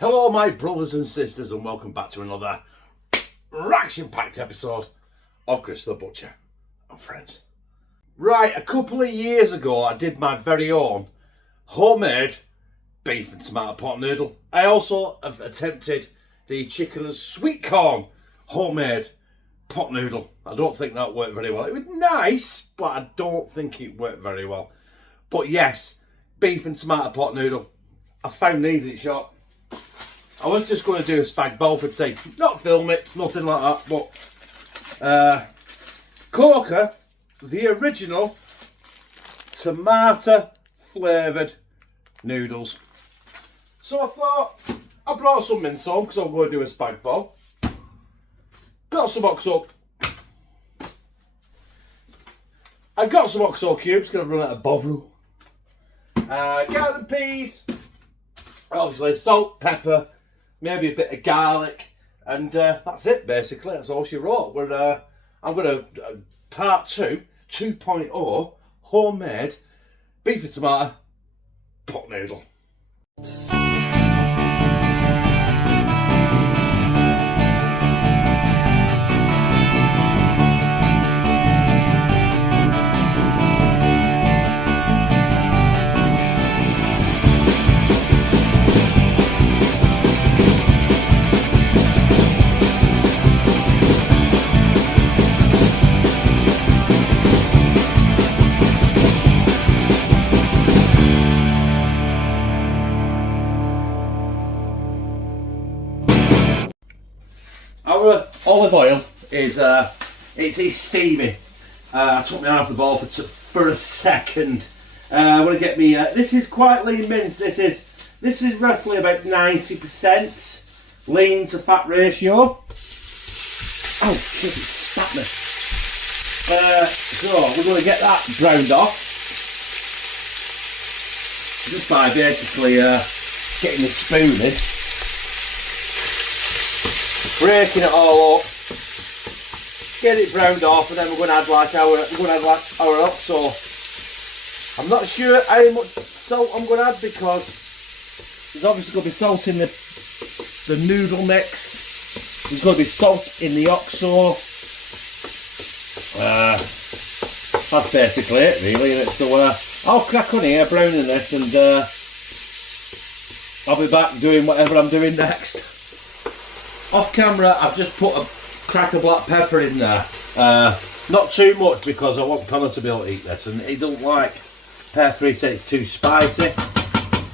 Hello my brothers and sisters and welcome back to another action-packed episode of Chris the Butcher and Friends. Right, a couple of years ago I did my very own homemade beef and tomato pot noodle. I also have attempted the chicken and sweet corn homemade pot noodle. I don't think that worked very well. It was nice, but I don't think it worked very well. But yes, beef and tomato pot noodle. I found these at Inshot. I was just going to do a spag bowl for tea, not film it, nothing like that, but Corker, the original tomato flavoured noodles. So I thought, I brought some mince home because I'm going to do a spag bowl. Got some oxo. I got some oxo cubes, going to run out of bovril. Garden peas, obviously salt, pepper, maybe a bit of garlic, and that's it basically. That's all she wrote. I'm going to part 2.0 homemade beef and tomato pot noodle. Our olive oil is it's steamy. I took my eye off the ball for a second. I want to get me. This is quite lean minced. This is roughly about 90% lean to fat ratio. Oh shit! It spat me. So we're going to get that browned off just by basically getting the spoon in. Breaking it all up, get it browned off, and then we're going to add our oxo. I'm not sure how much salt I'm going to add because there's obviously going to be salt in the noodle mix. There's going to be salt in the oxo. That's basically it, really. Isn't it? So I'll crack on here, browning this, and I'll be back doing whatever I'm doing next. Off camera, I've just put a crack of black pepper in there. Not too much because I want Connor to be able to eat this, and he don't like pepper, he says it's too spicy.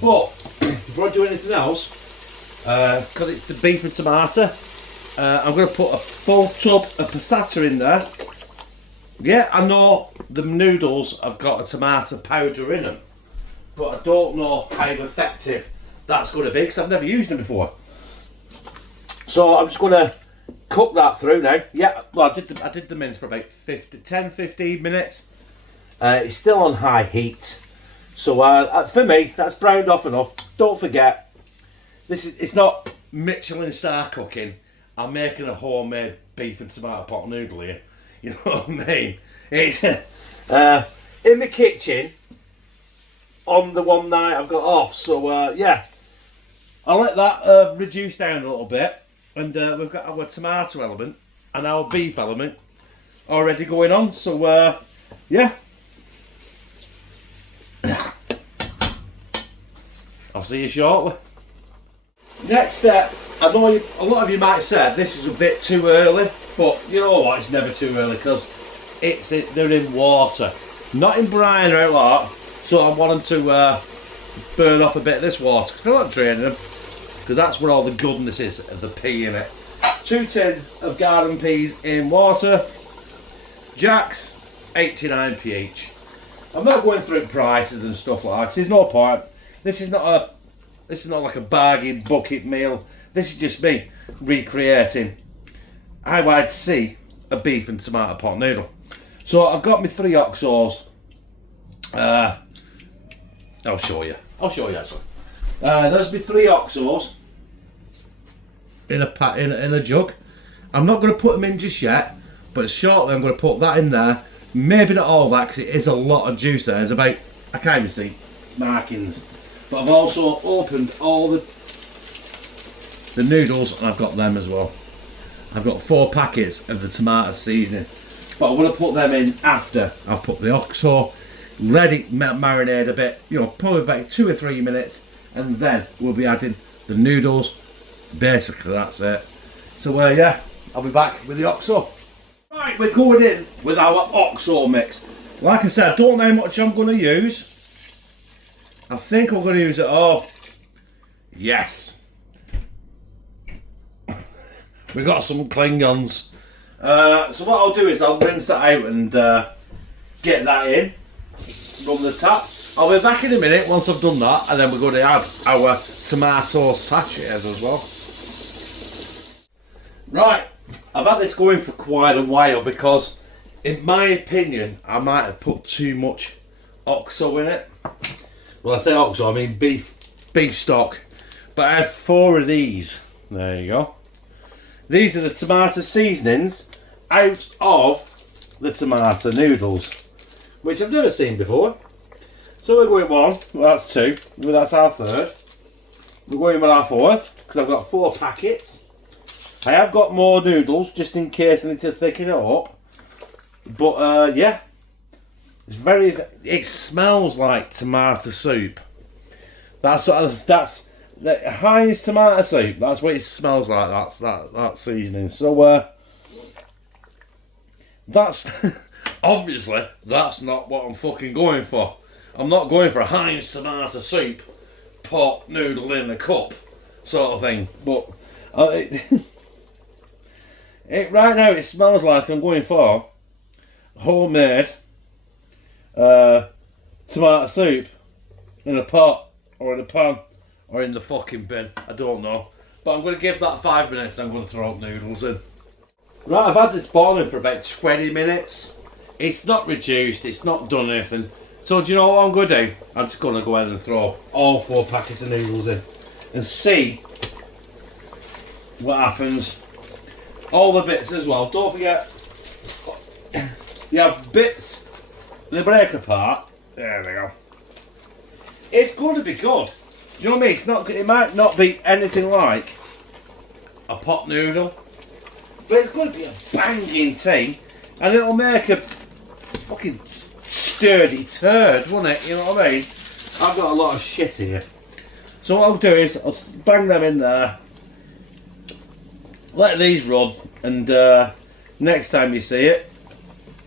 But before I do anything else, because it's the beef and tomato, I'm going to put a full tub of passata in there. Yeah, I know the noodles have got a tomato powder in them, but I don't know how effective that's going to be because I've never used them before. So I'm just going to cook that through now. Yeah, well I did the mince for about 10-15 minutes. It's still on high heat. So for me, that's browned off enough. Don't forget, it's not Michelin star cooking. I'm making a homemade beef and tomato pot noodle here. You know what I mean? It's in the kitchen on the one night I've got off. So yeah, I'll let that reduce down a little bit. And we've got our tomato element and our beef element already going on. So, yeah. I'll see you shortly. Next step, I know a lot of you might say this is a bit too early, but you know what, it's never too early because they're in water. Not in brine or like that. So I want them to burn off a bit of this water because they're not draining them. Because that's where all the goodness is of the pea in it. 2 tins of garden peas in water. Jacks, 89p each. I'm not going through prices and stuff like that because there's no point. This is not like a bargain bucket meal. This is just me recreating how I'd see a beef and tomato pot noodle. So I've got my 3 oxos. I'll show you actually. There's my 3 oxos in a jug. I'm not going to put them in just yet, but shortly I'm going to put that in there. Maybe not all that because it is a lot of juice there. There's about, I can't even see markings. But I've also opened all the the noodles, and I've got them as well. I've got 4 packets of the tomato seasoning, but I'm going to put them in after I've put the OXO, let it marinate a bit, you know, probably about 2 or 3 minutes, and then we'll be adding the noodles. Basically, that's it. So yeah, I'll be back with the OXO. Right, we're going in with our OXO mix. Like I said, I don't know how much I'm going to use. I think I'm going to use it all. Yes. We got some Klingons. So what I'll do is I'll rinse that out and get that in from the tap. I'll be back in a minute once I've done that, and then we're going to add our tomato sachets as well. Right, I've had this going for quite a while because, in my opinion, I might have put too much OXO in it. Well, I say OXO, I mean beef stock. But I had 4 of these. There you go. These are the tomato seasonings out of the tomato noodles, which I've never seen before. So we're going 1, well, that's 2, well, that's our 3rd. We're going with our 4th, because I've got 4 packets. I have got more noodles, just in case I need to thicken it up. But yeah, it smells like tomato soup. That's the Heinz tomato soup. That's what it smells like. That's that seasoning. So that's obviously that's not what I'm fucking going for. I'm not going for a Heinz tomato soup, pot noodle in a cup sort of thing. But right now it smells like I'm going for homemade tomato soup in a pot or in a pan or in the fucking bin. I don't know. But I'm going to give that 5 minutes and I'm going to throw up noodles in. Right, I've had this boiling for about 20 minutes. It's not reduced, it's not done anything. So do you know what I'm going to do? I'm just going to go ahead and throw all 4 packets of noodles in and see what happens. All the bits as well. Don't forget, you have bits, they break apart. There we go. It's going to be good. Do you know what I mean? It's not. It might not be anything like a pot noodle, but it's going to be a banging tea, and it'll make a fucking sturdy turd, won't it? You know what I mean? I've got a lot of shit here. So what I'll do is I'll bang them in there, let these run, and next time you see it,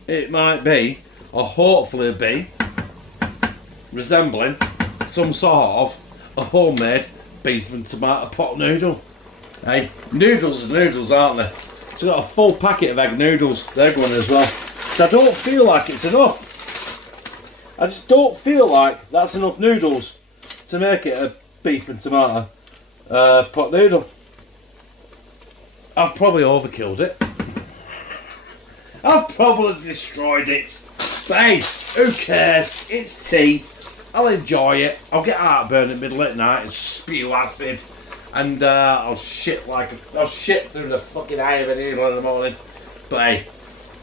it might be, or hopefully be, resembling some sort of a homemade beef and tomato pot noodle. Hey, noodles are noodles, aren't they? So I've got a full packet of egg noodles. They're going as well. So I don't feel like it's enough. I just don't feel like that's enough noodles to make it a beef and tomato pot noodle. I've probably overkilled it. I've probably destroyed it. But hey, who cares? It's tea. I'll enjoy it. I'll get heartburn in the middle of the night and spew acid, and I'll shit through the fucking eye of an needle in the morning. But hey,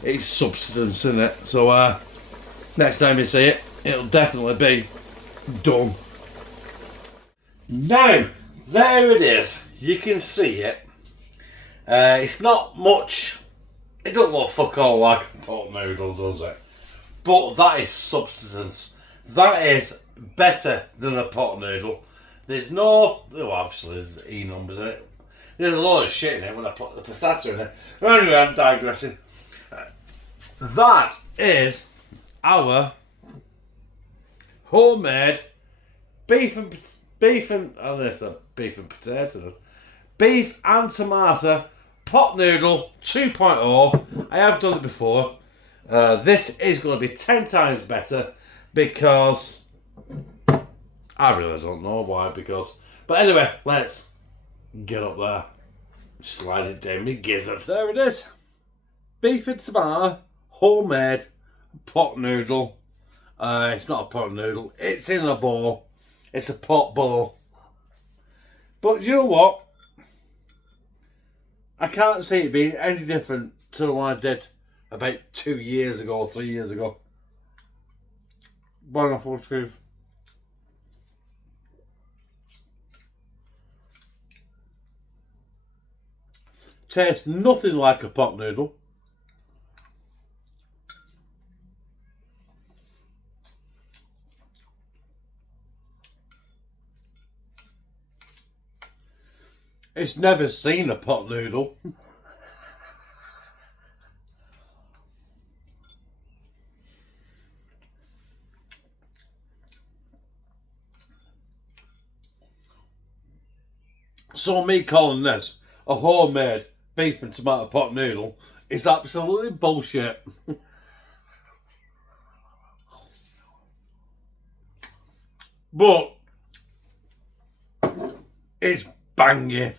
it's substance, isn't it? So next time you see it, it'll definitely be done. Now, there it is. You can see it. It's not much. It doesn't look fuck all like a pot noodle, does it? But that is substance. That is better than a pot noodle. There's no, oh, obviously there's E numbers in it. There's a lot of shit in it when I put the passata in it. Anyway, I'm digressing. That is our homemade beef and tomato pot noodle 2.0. I have done it before. This is going to be 10 times better because I really don't know why. But anyway, let's get up there. Slide it down my gizzard. There it is. Beef and tomato homemade pot noodle. It's not a pot noodle. It's in a bowl. It's a pot bowl. But you know what? I can't see it being any different to what I did about 2 years ago, 3 years ago. Wonderful truth. Tastes nothing like a pot noodle. It's never seen a pot noodle. So me calling this a homemade beef and tomato pot noodle is absolutely bullshit. But it's banging.